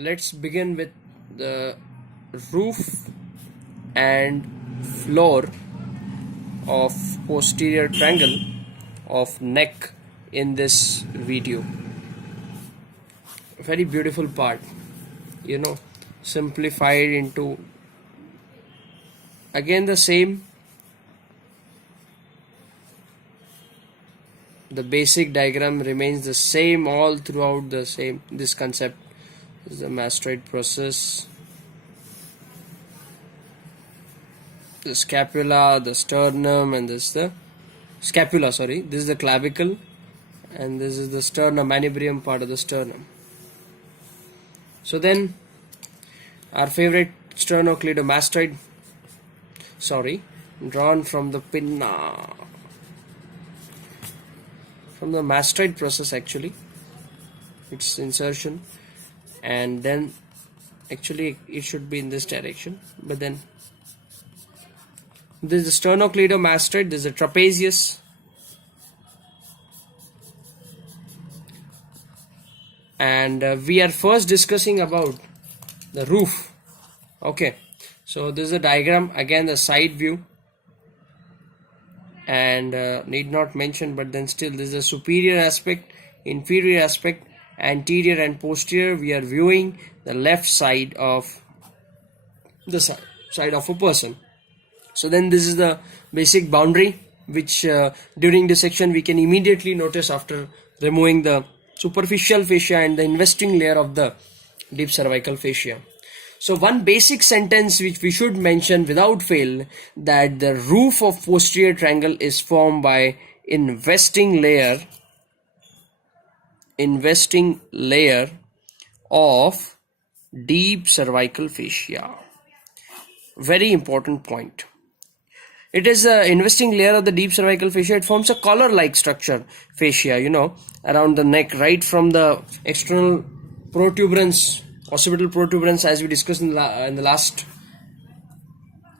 let's begin with the roof and floor of posterior triangle of neck in this video. Very beautiful part, simplified into again the same. The basic diagram remains the same all throughout the same. This concept is the mastoid process, the scapula, the sternum, and this is the scapula, sorry, this is the clavicle, and this is the sternum, manubrium part of the sternum. So then our favorite sternocleidomastoid, drawn from the pinna, from the mastoid process, actually its insertion, and then actually it should be in this direction, but then this is the sternocleidomastoid, this is the trapezius, and we are first discussing about the roof. Okay, so this is a diagram, again the side view, and need not mention, but then still this is the superior aspect, inferior aspect, anterior and posterior. We are viewing the left side of the side of a person. So then this is the basic boundary which during dissection we can immediately notice after removing the superficial fascia and the investing layer of the deep cervical fascia. So one basic sentence which we should mention without fail, that the roof of posterior triangle is formed by investing layer of deep cervical fascia. Very important point. It is an investing layer of the deep cervical fascia. It forms a collar-like structure, fascia, around the neck, right from the external protuberance, occipital protuberance, as we discussed in the last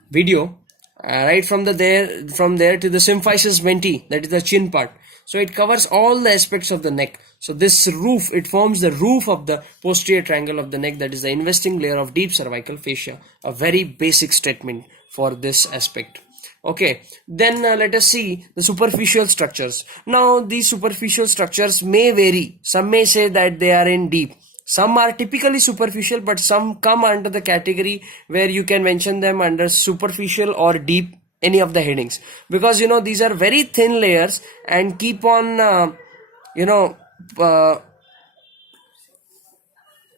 video, right from there to the symphysis menti, that is the chin part. So it covers all the aspects of the neck. So this roof, it forms the roof of the posterior triangle of the neck, that is the investing layer of deep cervical fascia. A very basic statement for this aspect. Okay, then let us see the superficial structures. Now these superficial structures may vary. Some may say that they are in deep. Some are typically superficial, but some come under the category where you can mention them under superficial or deep, any of the headings, because these are very thin layers and keep on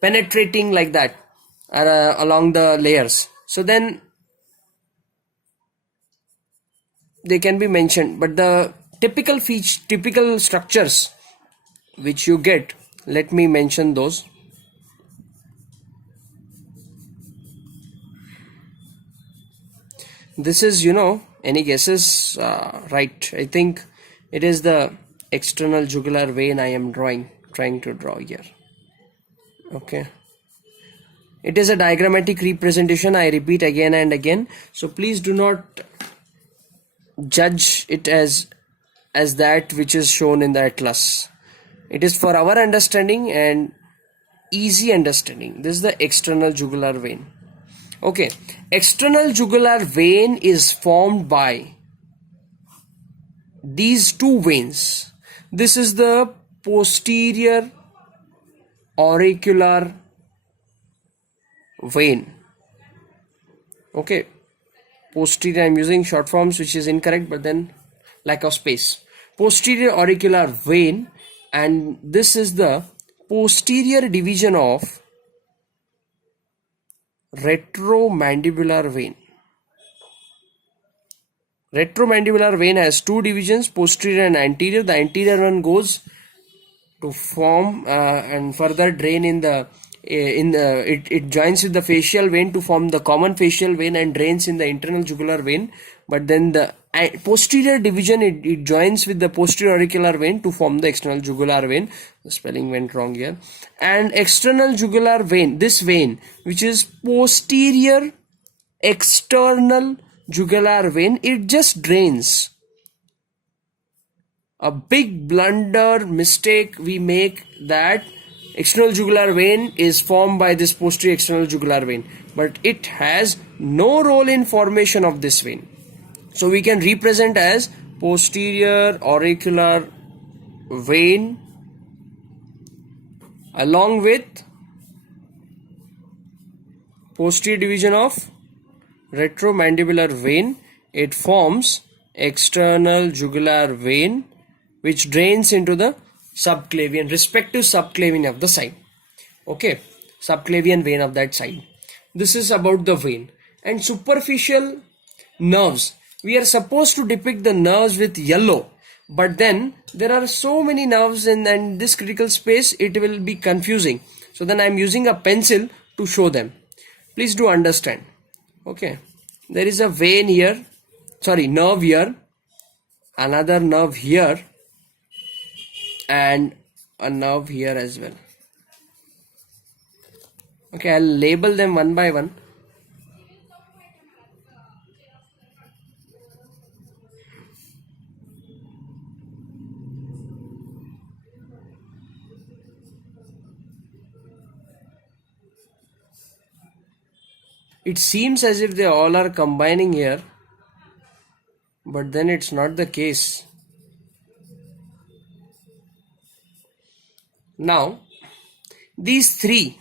penetrating like that along the layers. So then they can be mentioned, but the typical structures which you get, let me mention those. This is, any guesses? Right, I think it is the external jugular vein I am trying to draw here. Okay, it is a diagrammatic representation, I repeat again and again, so please do not judge it as that which is shown in the atlas. It is for our understanding and easy understanding. This is the external jugular vein. Okay, external jugular vein is formed by these two veins. This is the posterior auricular vein. Okay, posterior, I am using short forms which is incorrect, but then lack of space. Posterior auricular vein, and this is the posterior division of retromandibular vein. Retromandibular vein has two divisions, posterior and anterior. The anterior one goes to form and further drain it joins with the facial vein to form the common facial vein and drains in the internal jugular vein. But then the posterior division, it joins with the posterior auricular vein to form the external jugular vein. The spelling went wrong here. And external jugular vein, this vein which is posterior external jugular vein, it just drains. A big blunder mistake we make, that external jugular vein is formed by this posterior external jugular vein, but it has no role in formation of this vein. So we can represent as posterior auricular vein along with posterior division of retromandibular vein. It forms external jugular vein which drains into the subclavian, respective subclavian of the side. Okay, subclavian vein of that side. This is about the vein. And superficial nerves, we are supposed to depict the nerves with yellow, but then there are so many nerves in this critical space, it will be confusing. So then I am using a pencil to show them. Please do understand. Okay, there is a vein here, sorry, nerve here, another nerve here, and a nerve here as well. Okay, I'll label them one by one. It seems as if they all are combining here, but then it's not the case. Now, these three,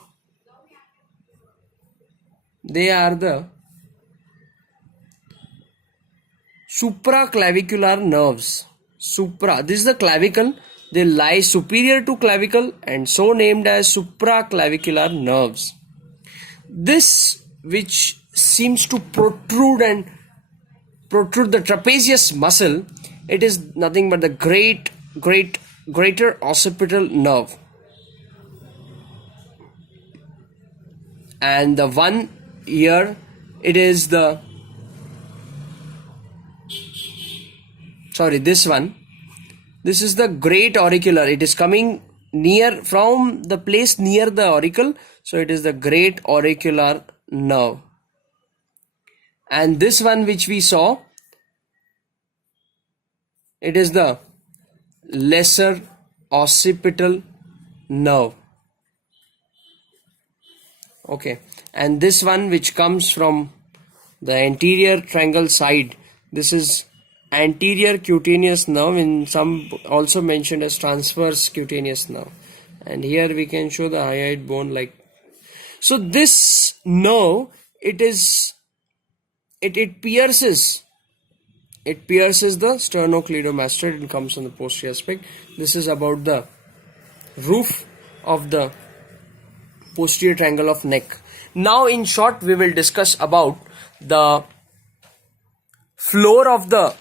they are the supraclavicular nerves. This is the clavicle. They lie superior to clavicle and so named as supraclavicular nerves. This which seems to protrude the trapezius muscle, it is nothing but the greater occipital nerve. And the one here, it is the, sorry, this one, this is the great auricular. It is coming near, from the place near the auricle, so it is the great auricular nerve. And this one which we saw, it is the lesser occipital nerve. Okay, and this one which comes from the anterior triangle side, this is anterior cutaneous nerve, in some also mentioned as transverse cutaneous nerve. And here we can show the hyoid bone like. So this nerve, it pierces the sternocleidomastoid and comes on the posterior aspect. This is about the roof of the posterior triangle of neck. Now in short we will discuss about the floor of the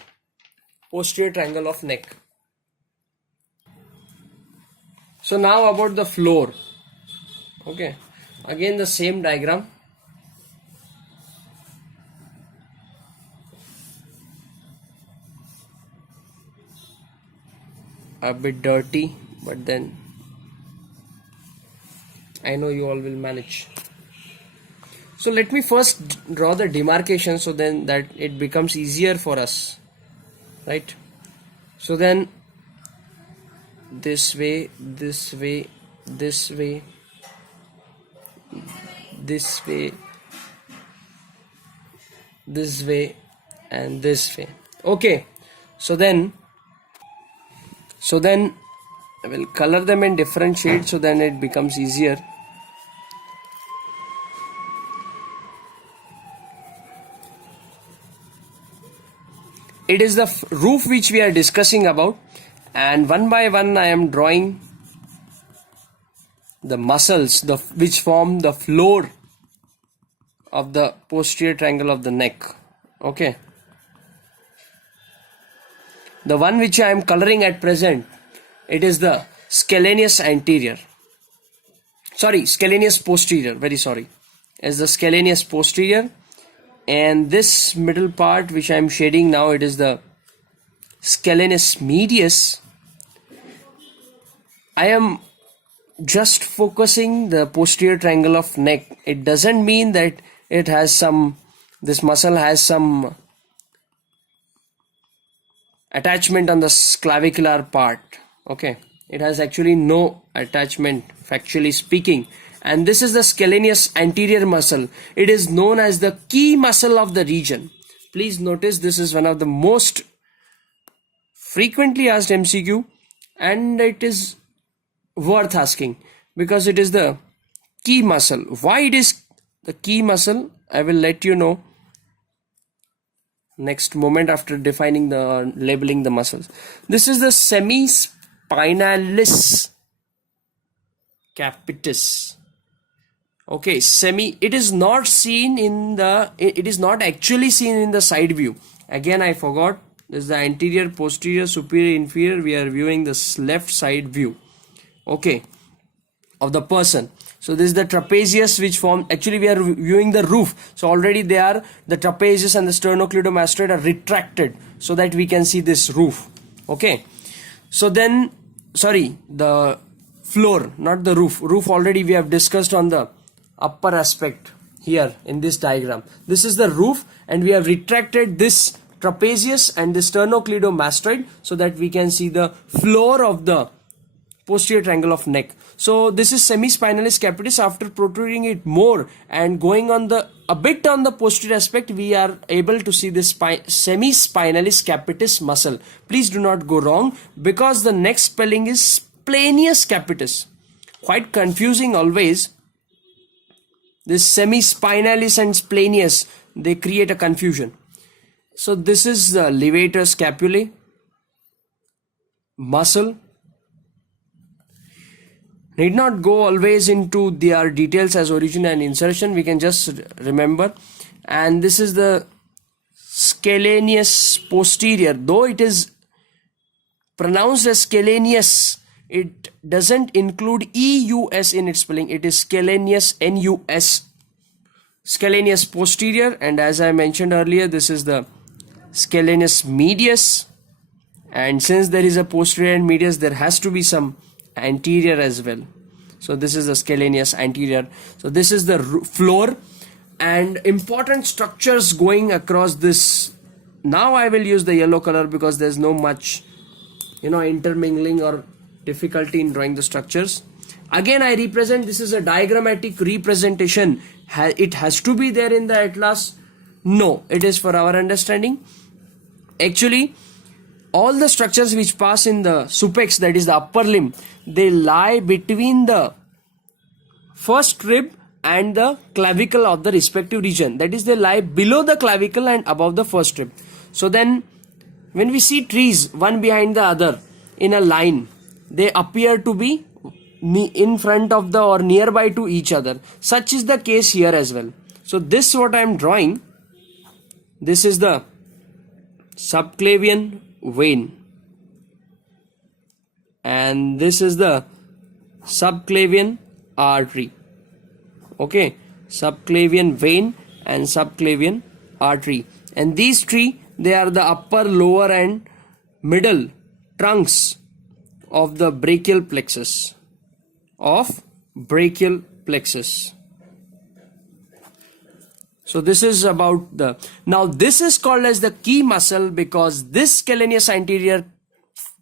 posterior triangle of neck. So now about the floor. Okay, again the same diagram. A bit dirty, but then I know you all will manage. So let me first draw the demarcation, so then that it becomes easier for us, right? So then this way, this way, this way, this way, this way, and this way. Okay, so then I will color them in different shades, so then it becomes easier. It is the roof which we are discussing about, and one by one I am drawing the muscles which form the floor of the posterior triangle of the neck. Okay, the one which I am coloring at present, it is the scalenius posterior, very sorry, is the scalenius posterior. And this middle part which I am shading now, it is the scalenius medius. I am just focusing the posterior triangle of neck. It doesn't mean that it has this muscle has some attachment on the clavicular part. Okay, It has actually no attachment, factually speaking. And this is the scalenus anterior muscle. It is known as the key muscle of the region. Please notice this is one of the most frequently asked MCQ, and it is worth asking because it is the key muscle. Why it is the key muscle, I will let you know next moment after defining the labeling the muscles. This is the semispinalis capitis. Okay, it is not seen in the, it is not actually seen in the side view. Again, I forgot, this is the anterior, posterior, superior, inferior. We are viewing this left side view, okay, of the person. So this is the trapezius which form, actually we are viewing the roof. So already they are, the trapezius and the sternocleidomastoid are retracted so that we can see this roof. Okay. So then, sorry, the floor, not the roof. Roof already we have discussed on the upper aspect here in this diagram. This is the roof and we have retracted this trapezius and the sternocleidomastoid so that we can see the floor of the posterior triangle of neck. So this is semispinalis capitis. After protruding it more and going on the a bit on the posterior aspect, we are able to see this semispinalis capitis muscle. Please do not go wrong because the next spelling is splenius capitis. Quite confusing always. This semispinalis and splenius, they create a confusion. So this is the levator scapulae muscle. Need not go always into their details as origin and insertion. We can just remember. And this is the scalenus posterior. Though it is pronounced as scalenius, it doesn't include EUS in its spelling. It is scalenus, NUS. Scalenus posterior. And as I mentioned earlier, this is the scalenus medius. And since there is a posterior and medius, there has to be some anterior as well. So this is the scalenus anterior. So this is the floor and important structures going across this. Now I will use the yellow color because there's no much, intermingling or difficulty in drawing the structures. Again, I represent, this is a diagrammatic representation. It has to be there in the atlas. No, it is for our understanding. Actually, all the structures which pass in the supex, that is the upper limb, they lie between the first rib and the clavicle of the respective region. That is, they lie below the clavicle and above the first rib. So then, when we see trees one behind the other in a line, they appear to be in front of the or nearby to each other. Such is the case here as well. So this what I am drawing. This is the subclavian vein and this is the subclavian artery. Okay, subclavian vein and subclavian artery, and these three, they are the upper, lower and middle trunks of the brachial plexus So this is about the, now this is called as the key muscle because this scalenus anterior,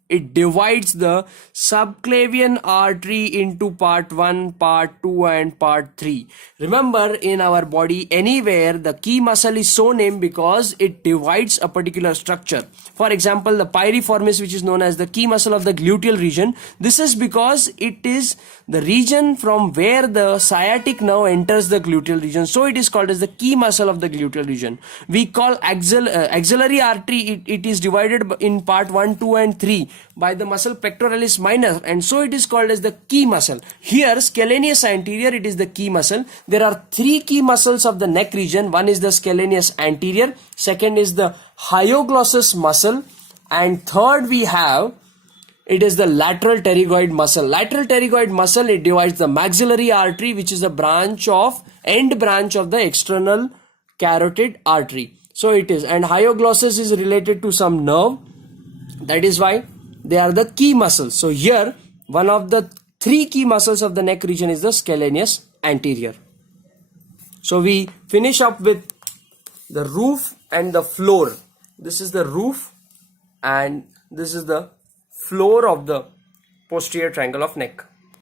it divides the subclavian artery into part 1, part 2 and part 3. Remember, in our body anywhere the key muscle is so named because it divides a particular structure. For example, the piriformis, which is known as the key muscle of the gluteal region, this is because it is the region from where the sciatic nerve enters the gluteal region. So it is called as the key muscle of the gluteal region. We call axillary artery, it is divided in part 1, 2 and 3 by the muscle pectoralis minor, and so it is called as the key muscle. Here, scalenus anterior, it is the key muscle. There are 3 key muscles of the neck region. One is the scalenus anterior, second is the hyoglossus muscle, and third we have, it is the lateral pterygoid muscle. Lateral pterygoid muscle, it divides the maxillary artery, which is a end branch of the external carotid artery. So it is, and hyoglossus is related to some nerve. That is why they are the key muscles. So here, one of the 3 key muscles of the neck region is the scalenus anterior. So we finish up with the roof and the floor. This is the roof and this is the floor of the posterior triangle of neck.